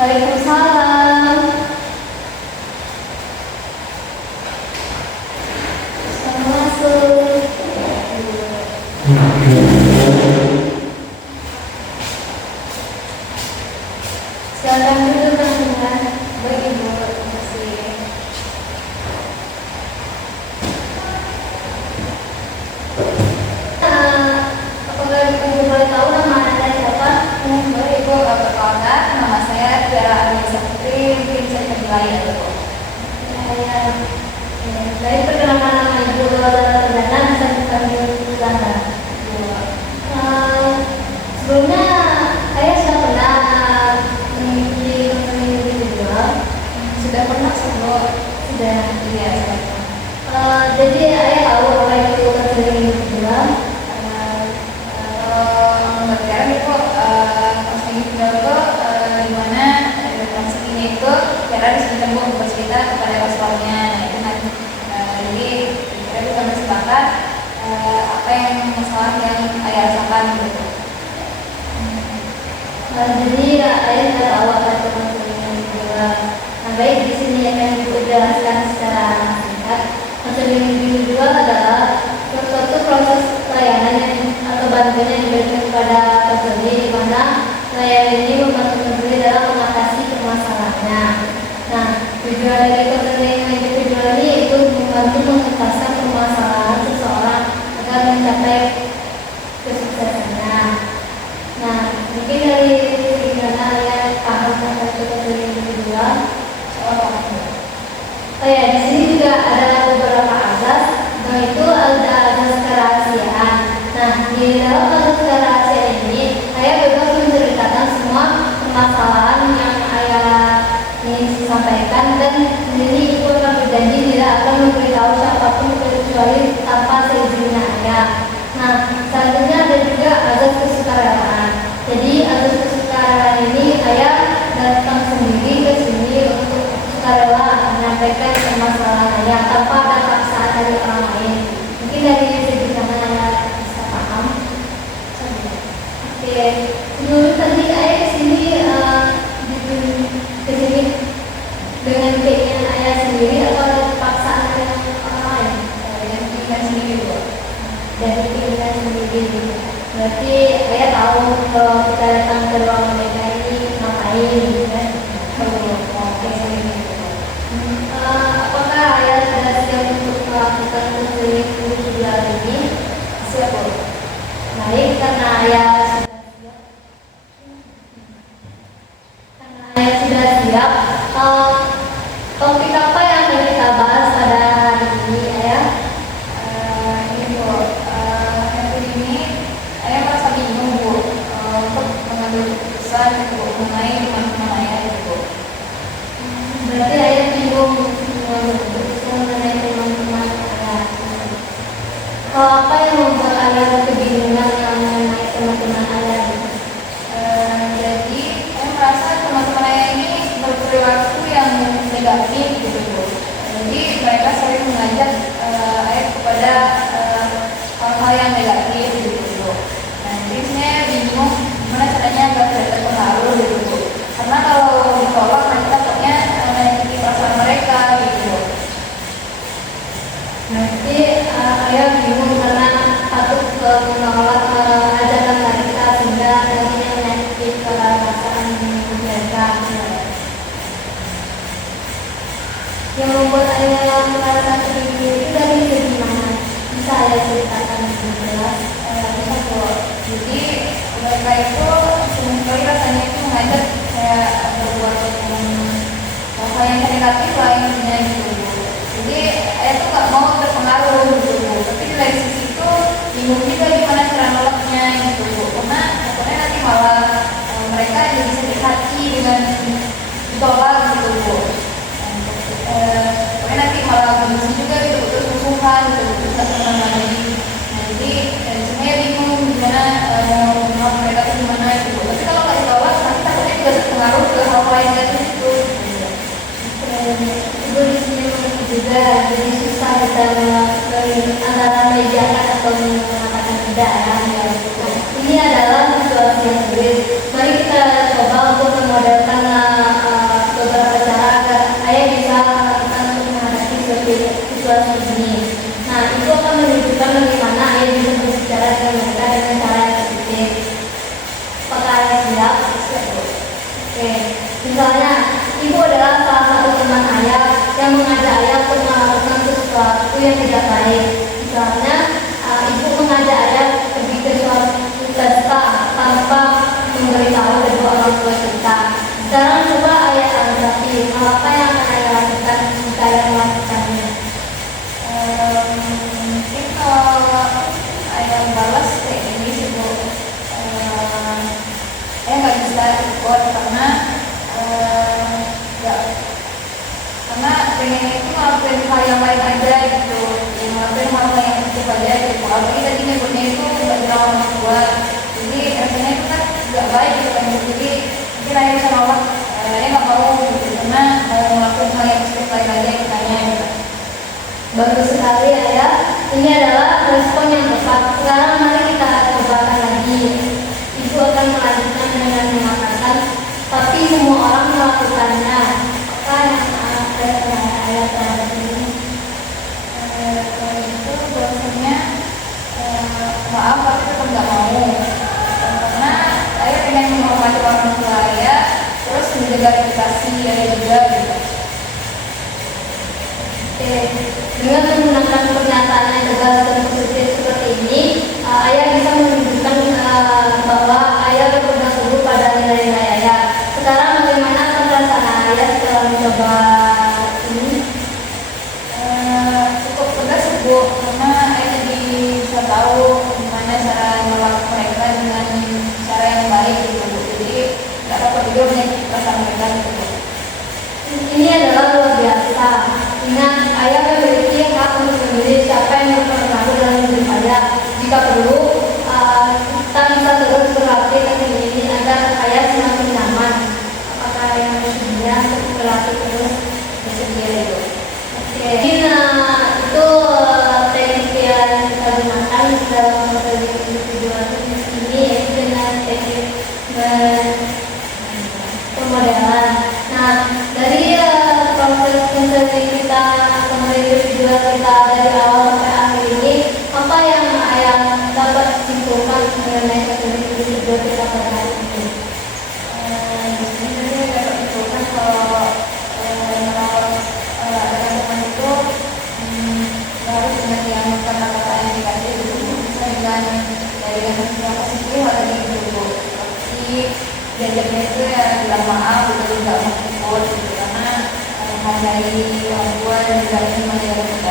Waalaikumsalam. Selamat masuk. Silakan duduk teman-teman. Baik Ibu, terima kasih. Apakah Ibu boleh tahu nama Anda siapa? Boleh Ibu, perkenalkan nama saya Tiara Anissa Putri, mungkin bisa dipanggil ya Ibu. Baik, perkenalkan nama Ibu Perdana, bisa dipanggil Landa. Sebelumnya saya sudah pernah mengikuti konseling individual. Sudah pernah sebelum? Sudah. Iya, Jadi saya tahu apa itu konseling individual. sekarang Ibu, konseling individual itu dimana konselingnya itu Tiara disebutkan Bu bercerita kepada paslonnya. Nah itu nanti, jadi kita bisa bersepakat apa yang masalah yang ayah rasakan gitu. Jadi saya sudah tahu apa itu konseling individual. Nah, baik, di sini akan dijelaskan secara singkat. Konseling individual adalah suatu proses pelayanan atau bantuan yang diberikan kepada konseling di mana pelayanan ini membantu konseling dalam mengatasi permasalahannya. Nah, tujuan dari konseling individual ini itu membantu mengentaskan permasalahan seseorang agar mencapai kesuksesannya. Nah, mungkin dari gimana ya paham tentang konseling individual. Oh ya, di sini juga ada beberapa azas, yaitu ada azas kerahasiaan. Nah, di dalam azas kerahasiaan ini, saya bebas menceritakan semua permasalahan yang saya ingin sampaikan, dan sendiri ikut berjanji tidak akan memberitahu siapapun kecuali tanpa seizinnya saya. Nah, selanjutnya ada juga azas kesukaraan. Jadi azas kesukaraan ini saya datang sendiri ke sini untuk sukarela menyampaikan permasalahan saya tanpa ada paksaan dari orang lain. Mungkin dari segi sana saya bisa paham. Oke, dulu tadi saya kesini dengan keinginan ayah sendiri atau ada paksaan dari orang lain? Dengan keinginan sendiri Bu. Dari keinginan sendiri. Berarti ayah tahu kalau kita datang ke ruang mereka ini ngapain gitu kan? Oke. Apakah ayah sudah siap untuk melakukan konseling individual ini? Siap Bu. Baik, karena ayah siap, topik apa yang akan kita bahas pada hari ini, ayah? Ini Bu, hari ini ayah merasa bingung Bu untuk mengambil keputusan untuk mengenai teman-teman ayah itu Bu. Berarti ayah bingung mengenai teman-teman ayah. Apa yang membuat ayah kebingungan mengenai teman-teman ayah? Jadi ayah merasa teman-teman ayah ini berperilaku yang negatif gitu Bu. Jadi mereka sering mengajak ayah kepada hal-hal yang negatif gitu Bu. Nah jadi saya bingung gimana caranya agar tidak terpengaruh gitu Bu. Karena kalau ditolak nanti takutnya menyakiti perasaan mereka gitu. Berarti ayah bingung karena takut menolak ajaran mereka sehingga nantinya menyakiti perasaan mereka. Yang membuat ayah merasa seperti itu dari segi mana? Bisa ayah ceritakan lebih jelas? Bisa Bu. Jadi mereka itu seringkali rasanya itu mengajak saya berbuat hal yang negatif lainnya gitu Bu. Jadi ayah tuh nggak mau terpengaruh gitu Bu. Tapi dari sisi itu bingung juga gimana cara nolaknya gitu Bu. Karena takutnya nanti malah mereka jadi sakit hati dengan ditolak gitu Bu. Pokoknya nanti malah benci juga gitu Bu. Terus musuhan gitu Bu. Terus nggak tenang lagi. Nah jadi sebenarnya bingung gimana mau menolak mereka itu gimana gitu Bu. Tapi kalau nggak ditolak nanti takutnya juga terpengaruh ke hal lain gitu. Ibu di sini ayah untuk melakukan sesuatu yang tidak baik. Misalnya, ibu mengajak ayah pergi ke suatu pesta tanpa memberitahu kedua orang tua kita. Sekarang coba ayah tanggapi, apa yang akan ayah lakukan jika ayah melakukannya? Mungkin kalau ayah balas kayak gini sih Bu, ayah nggak bisa ikut karena nggak, karena pengennya itu ngelakuin hal yang lain aja gitu, yang ngelakuin hal yang positif aja gitu. Apalagi tadi nyebutnya itu nggak bilang orang tua, jadi rasanya itu kan nggak baik gitu kan. Jadi mungkin ayah bisa nolak, ayah nggak mau gitu karena mau ngelakuin hal yang positif lain aja katanya gitu. Bagus sekali ayah, ini adalah respon yang tepat. Sekarang mari kita cobakan lagi. Ibu akan melanjutkan dengan mengatakan, tapi semua orang melakukannya. Apa yang ayah terhadap ini? Kalau itu bahwasanya maaf tapi tetap nggak mau, karena saya pengen menghormati orang tua saya, terus menjaga reputasi saya juga gitu. Oke, dengan menggunakan pernyataan yang tegas dan positif seperti ini, ayah bisa menunjukkan bahwa ayah berpegang teguh pada nilai-nilai ayah. Sekarang bagaimana perasaan ayah setelah mencoba ini? Cukup tegas Bu, karena saya jadi bisa tahu gimana cara melakukan mereka dengan cara yang baik gitu Bu. Jadi nggak dapat juga menyakiti perasaan mereka gitu Bu. Ini adalah luar biasa. Ingat, ayah memiliki hak untuk memilih siapa yang berpengaruh dalam hidup ayah. Jika perlu, kita bisa terus berlatih teknik ini agar ayah semakin nyaman. Apakah ayah bersedia untuk berlatih terus? Bersedia itu. Oke, itu teknik yang kita gunakan dalam metode individualisme ini, yaitu dengan teknik pemodelan. Nah, dari proses konseling kita, individual kita dari awal sampai akhir ini, apa yang ayah dapat simpulkan mengenai konseling individual kita pada hari ini? Di sini saya dapat simpulkan kalau ada teman itu harus dengan yang kata-kata yang negatif itu bisa dengan dari yang positif atau gitu Bu. Seperti diajaknya itu ya bilang maaf gitu, nggak mau ikut gitu, karena menghargai orang tua dan juga ingin menjaga